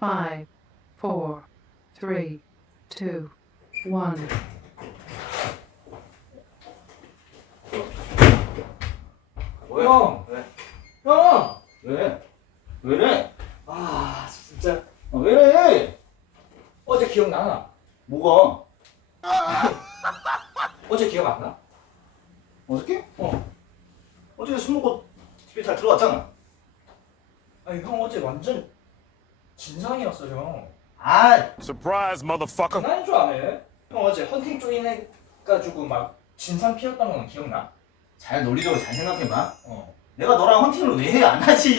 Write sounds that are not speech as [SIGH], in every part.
five, four, three, two, one. 뭐야? 형! 왜? 형! 왜? 왜래? 아 진짜 아, 왜래? 어제 기억나? 뭐가? [LAUGHS] 어제 기억 안 나? 어저께? 어. 어제 술 먹고 집에 잘 들어왔잖아. 아니 형 어제 완전 진상이었어 형 아, Surprise, motherfucker. 장난인 줄 아네? 형 어제 헌팅 조인해가지고 막 진상 피웠던 건 기억나? 잘 논리적으로 잘 생각해봐. 어 내가 너랑 헌팅을 왜 해? 안 하지.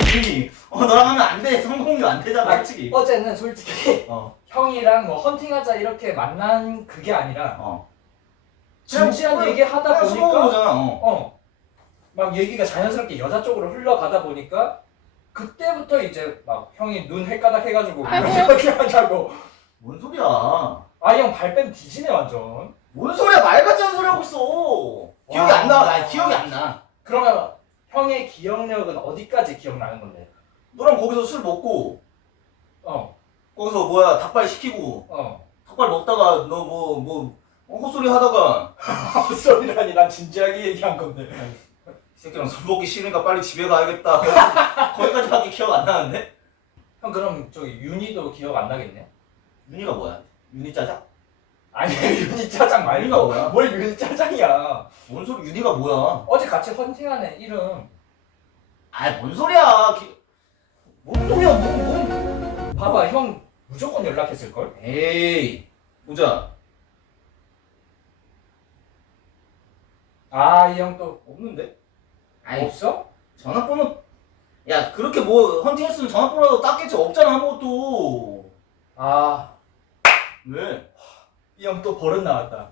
어, 너랑 하면 안 돼. 성공이 안 되잖아, 솔직히. 어제는 솔직히 어, 형이랑 뭐 헌팅하자 이렇게 만난 그게 아니라 어. 진지한 그냥 얘기 하다 그냥 술 먹은 보니까 거잖아. 어. 어. 막 얘기가 자연스럽게 여자 쪽으로 흘러가다 보니까 그때부터 이제 막 형이 눈 헷가닥 해가지고 이렇게 하자고 뭔 소리야? 아이 형 발뺌 뒤지네 완전 뭔 소리야? 말 같지 않은 소리 하고 있어. 기억이 와. 안 나. 아, 기억이 안 나. 그러면 형의 기억력은 어디까지 기억나는 건데? 너랑 거기서 술 먹고 어, 거기서 뭐야 닭발 시키고 어. 닭발 먹다가 너 뭐 뭐 헛소리 하다가 [LAUGHS] 헛소리라니 난 진지하게 얘기한 건데. 이 새끼랑 술 먹기 싫으니까 빨리 집에 가야겠다. 거기까지밖에 기억 안 나는데? 형 그럼 저기 윤희도 기억 안 나겠네? 윤희가 뭐야? 윤희 짜장? 아니 [LAUGHS] 윤희 짜장 윤희가 뭐야? 뭘 윤희 짜장이야? 뭔 소리? 윤희가 뭐야? 어제 같이 헌팅하는 이름 아 뭔 소리야? 기... 뭔 소리야? 뭐 뭐? 봐봐 형 무조건 연락했을 걸? 에이 보자. 아 이 형 또 없는데? 아이 없어? 전화번호 야 그렇게 뭐 헌팅했으면 전화번호라도 땄겠지 없잖아 아무것도 아 왜? 이 형 또 버릇 나왔다.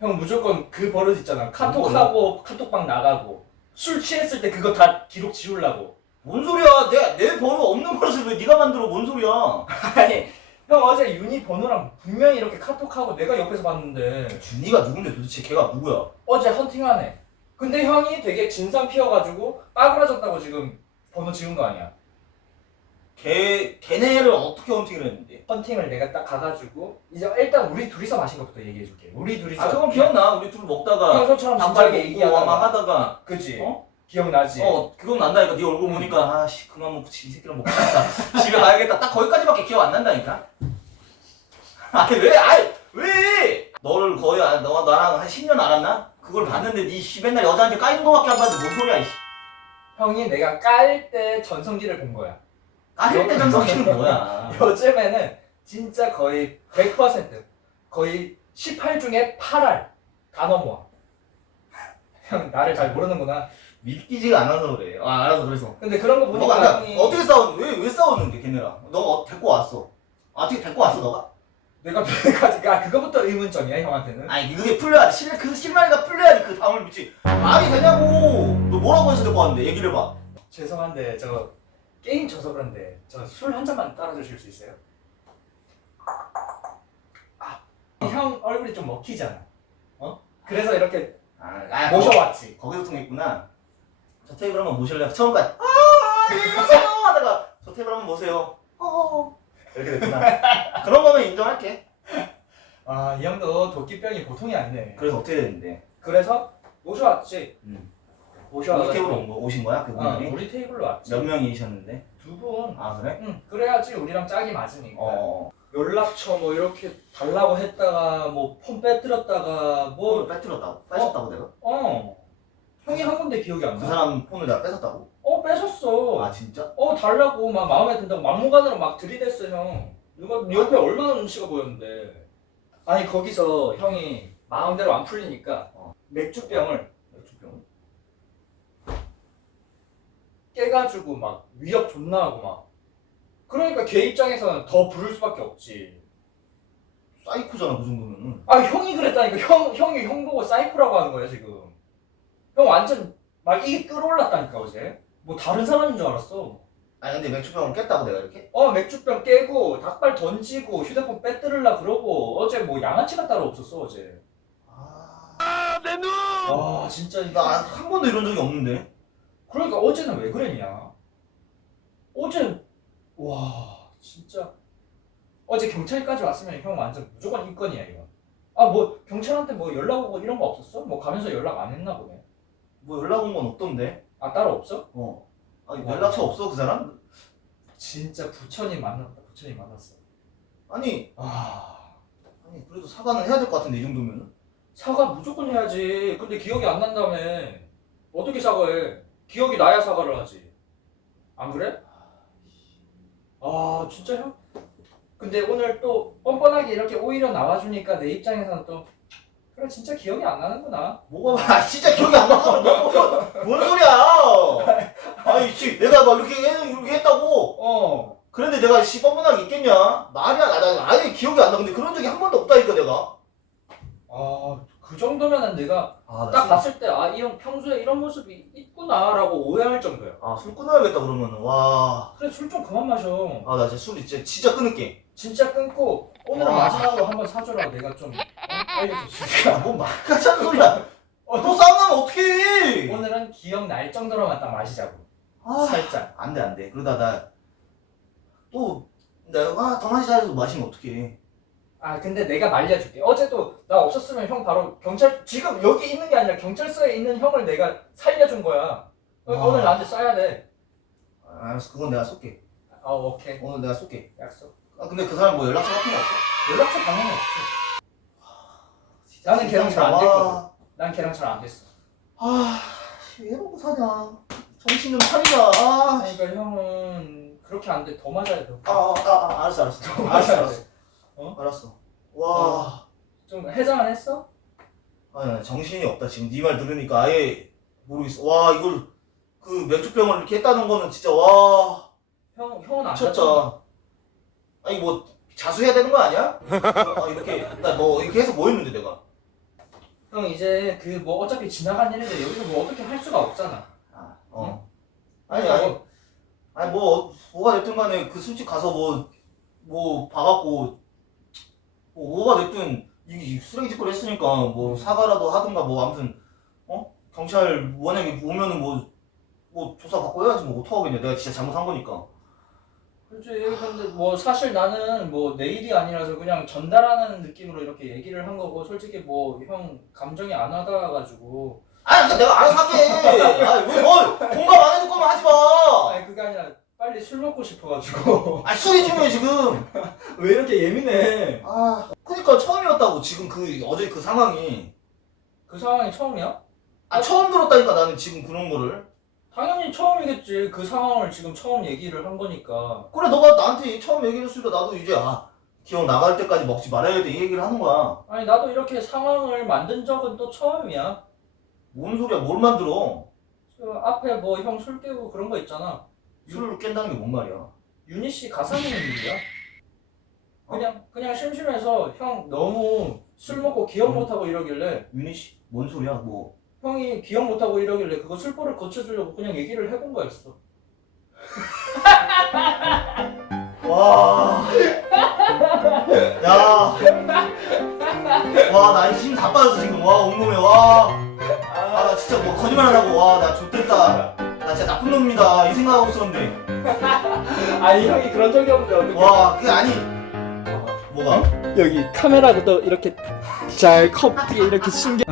형 무조건 그 버릇 있잖아. 카톡하고 카톡방 나가고 술 취했을 때 그거 다 기록 지우려고. 뭔 소리야? 내, 내 번호 없는 버릇을 왜 네가 만들어? 뭔 소리야? [LAUGHS] 아니 형 어제 윤희 번호랑 분명히 이렇게 카톡하고 내가 옆에서 봤는데 준이가 누군데 도대체 걔가 누구야? 어제 헌팅하네. 근데 형이 되게 진상 피워가지고 빠그라졌다고 지금 번호 지운 거 아니야? 걔 걔네를 어떻게 헌팅을 했는데? 헌팅을 내가 딱 가가지고 이제 일단 우리 둘이서 마신 것부터 얘기해줄게. 우리 둘이서 아 그건 기억나. 우리 둘 먹다가 평소처럼 진지하게 먹고 얘기하다가 아마 하다가 그지? 어? 기억나지? 어 그건 난다니까 네 얼굴 보니까 아씨 그만 먹고 이 새끼랑 먹고 싶다. [LAUGHS] 집에 가야겠다. 딱 거기까지밖에 기억 안 난다니까. [LAUGHS] 아니 왜? 아이 왜? 너를 거의 아- 너가 나랑 한 10년 알았나? 그걸 봤는데 니씨 맨날 여자한테 까이는 거밖에 안 봤는데 뭔 소리야 이씨. 형이 내가 깔 때 전성기를 본 거야. 까일 때 전성기는 뭐야? [LAUGHS] 요즘에는 진짜 거의 100% 거의 18 중에 8알 다 넘어와. 형 나를 잘 모르는구나. 믿기지가 않아서 그래. 아 알아서 그래서. 근데 그런 거 너가 보니까 아까 형이 어떻게 싸웠? 왜왜 싸웠는데 걔네랑? 너가 어, 데리고 왔어. 아, 어떻게 데리고 왔어 너가? 내가 그까지 아 그거부터 의문점이야 형한테는. 아니 그게 풀려야지. 실, 그 실마리가 풀려야지 그 다음을 믿지. 말이 되냐고. 너 뭐라고 해서 데리고 왔는데 얘기를 해봐. 죄송한데 저 게임 져서 그런데 저 술 한 잔만 따라 주실 수 있어요? 아, 형 얼굴이 좀 먹히잖아. 어? 그래서 이렇게 아, 아 모셔왔지. 거기서 통했구나. 저 테이블 한번 모실래요? 처음까지 아 안녕하세요 하다가 저 테이블 한번 모세요. 어 이렇게 됐구나. 인정할게. [LAUGHS] 아, 이 형도 도끼병이 보통이 아니네. 그래서 어떻게 됐는데? 그래서 모셔왔지. 음. 우리 모셔와가지고. 테이블 온 거, 오신 거야 어, 그분들이? 우리 테이블로 왔지. 몇 명이셨는데? 두 분. 아 그래? 응, 그래야지 우리랑 짝이 맞으니까. 어. 연락처 뭐 이렇게 달라고 했다가 뭐 폰 빼뜨렸다가 폰을 뭐, 빼뜨렸다고? 뺏었다고 내가? 어. 형이 한 건데 기억이 안 그 나. 사람 폰을 내가 뺏었다고? 어, 뺏었어. 아 진짜? 어, 달라고 막 마음에 든다고 막무가내로 막 들이댔어, 형. 누가 네 옆에 얼마나 눈치가 보였는데. 아니, 거기서 형이 마음대로 안 풀리니까 어. 맥주병을 맥주병. 깨가지고 막 위협 존나 하고 막 그러니까 걔 입장에서는 더 부를 수밖에 없지 사이코잖아 그 정도면은. 아 형이 그랬다니까 형, 형이 형 보고 사이코라고 하는 거야 지금 형 완전 막 이게 끌어올랐다니까 어제 뭐 다른 사람인 줄 알았어 아 근데 맥주병을 깼다고 내가 이렇게? 어 맥주병 깨고 닭발 던지고 휴대폰 빼뜨릴라 그러고 어제 뭐 양아치가 따로 없었어 어제 아... 와 진짜 이거 나한 번도 이런 적이 없는데. 그러니까 어제는 왜 그랬냐 어제 와 진짜 어제 경찰까지 왔으면 형 완전 무조건 입건이야 이거. 아뭐 경찰한테 뭐 연락 오고 이런 거 없었어? 뭐 가면서 연락 안 했나 보네. 뭐 연락 온 건 없던데 아 따로 없어? 어 아니 연락처 없어 그 사람? 진짜 부천이 만났다. 부천이 만났어. 아니 아 아니 그래도 사과는 해야 될 것 같은데 이 정도면은 사과 무조건 해야지. 근데 기억이 안 난다며. 어떻게 사과해? 기억이 나야 사과를 하지. 안 그래? 아 진짜 형? 근데 오늘 또 뻔뻔하게 이렇게 오히려 나와주니까 내 입장에서는 또 그래 진짜 기억이 안 나는구나. 뭐가 아 진짜 기억이 안 나서 뭔 소리야 씨 내가 막 이렇게 해, 이렇게 했다고 어. 그런데 내가 씨 뻔뻔하게 있겠냐 말이야 나, 나 아예 기억이 안 나 근데 그런 적이 한 번도 없다니까 내가 아 그 정도면은 내가 아나 딱 봤을 때 아 이 형 평소에 이런 모습이 있구나라고 오해할 정도야. 아 술 끊어야겠다 그러면은 와아 나 그래 술 좀 그만 마셔. 진짜 술 진짜 진짜 끊을게 진짜 끊고 오늘은 와. 마지막으로 한번 사줘라 내가 좀 어? 알려줬으니까. 야뭔 말같지 않은 소리야 어, 또 싸움 나면 어떡해 오늘은 기억 날 정도로만 딱 마시자고. 아 살짝. 안 돼 안 돼 그러다 나 또 내가 더 마시 잘해서 마시면 어떡해 아 근데 내가 말려줄게. 어제도 나 없었으면 형 바로 경찰 지금 여기 있는 게 아니라 경찰서에 있는 형을 내가 살려준 거야. 어, 와. 오늘 나한테 써야 돼. 알았어 그건 내가 쏠게 아 오케이 오늘 내가 쏠게 약속. 아 근데 그 사람 뭐 연락처 같은 거 없어? 연락처 당연히 없지. 나는 걔랑 잘안 와. 됐거든. 난 걔랑 잘 안 됐어. 아, 씨, 왜 먹고 사냐? 정신 좀 차리자. 아, 씨. 그러니까 형은 그렇게 안 돼. 더 맞아야 돼. 아, 아, 아, 아, 알았어, 알았어. 더 알았어, 맞아야 알았어. 돼. 어? 알았어. 와, 좀 해장은 했어? 아니, 아니, 정신이 없다. 지금 네 말 들으니까 아예 모르겠어. 와, 이걸 그 맥주병을 이렇게 했다는 거는 진짜 와, 형 형은 안 다쳤나? 미쳤다. 아니 뭐 자수해야 되는 거 아니야? 아, 이렇게 나 뭐 이렇게 해서 뭐 했는데 내가? 형 이제 그 뭐 어차피 지나간 일인데 여기서 뭐 어떻게 할 수가 없잖아. 아, 어. 아니, 아니, 뭐, 아니 뭐 뭐가 됐든 간에 그 술집 가서 뭐 뭐 봐갖고 뭐 뭐가 됐든 이 쓰레기 짓거리 했으니까 뭐 사과라도 하든가 뭐 아무튼 어? 경찰 만약에 오면은 뭐 뭐 조사 받고 해야지 뭐 어떡하겠냐. 내가 진짜 잘못한 거니까. 그렇지. 근데 뭐 사실 나는 뭐 내 일이 아니라서 그냥 전달하는 느낌으로 이렇게 얘기를 한 거고 솔직히 뭐 형 감정이 안 와닿아가지고 아니 진짜 내가 알아서 할게 아니 왜뭘 공감 안 해줄 거면 하지 마 아니 그게 아니라 빨리 술 먹고 싶어가지고 아니 술이 중요해 지금 [LAUGHS] 왜 이렇게 예민해? 아 그니까 처음이었다고 지금 그 어제 그 상황이 그 상황이 처음이야? 아 처음 들었다니까 나는 지금 그런 거를 당연히 처음이겠지. 그 상황을 지금 처음 얘기를 한 거니까. 그래 너가 나한테 처음 얘기했으니까 나도 이제 아 기억 나갈 때까지 먹지 말아야 돼 이 얘기를 하는 거야 아니 나도 이렇게 상황을 만든 적은 또 처음이야. 뭔 소리야 뭘 만들어 그 앞에 뭐 형 술 깨고 그런 거 있잖아. 술을 깬다는 게 뭔 말이야 유니 씨 가사 있는 일이야. 그냥 그냥 심심해서 형 너무 술 먹고 기억 못 하고 이러길래 윤희 씨뭔 소리야 뭐 형이 기억 못 하고 이러길래 그거 술보를 고쳐주려고 그냥 얘기를 해본 거였어. [LAUGHS] 와. 야. 와, 나힘다 빠졌어, 지금. 와, 온몸에. 와. 진짜 뭐 거짓말 안 하고. 와, 나 좋댔다. 나 진짜 나쁜 놈이다. 이 생각하고 있었는데. [LAUGHS] 아니 형이 그런 적이 없는데 어떻게? 와, 그게 아니. 뭐가? 여기 카메라도 이렇게 잘 컵에 이렇게 숨겨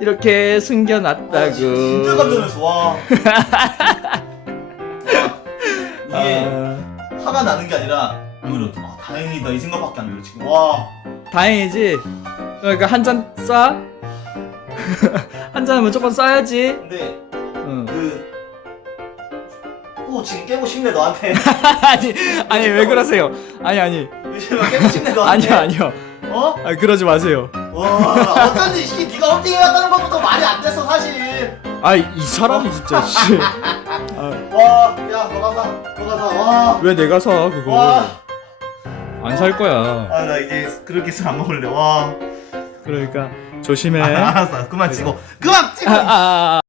이렇게 숨겨놨다고. 아, 진짜 깜짝 놀랐어. 와. [LAUGHS] 이게 아, 화가 나는 게 아니라 오히려 아, 다행이다 이 생각밖에 안 들어 지금. 와. 다행이지. 그러니까 한잔 쏴. [LAUGHS] 한 잔은 무조건 쏴야지. 근데 응. 그. 또 지금 깨고 싶네 너한테. [LAUGHS] 아니 아니 왜 그러세요? 아니 아니 요즘 깨고 싶네 너한테. [LAUGHS] 아니요 아니요. 어? 아 그러지 마세요. 와 어쩐지 씨 네가 홈팅을 했다는 것부터 말이 안 됐어 사실 아 이 사람이 진짜 씨. 아, 와야 너가 사 너가 사와와 왜 내가 사 그거? 안살 거야. 아나 이제 그렇게 술 안 먹을래 와 그러니까 조심해. 알았어 그만 찍어 그만 찍어 아, 아, 아.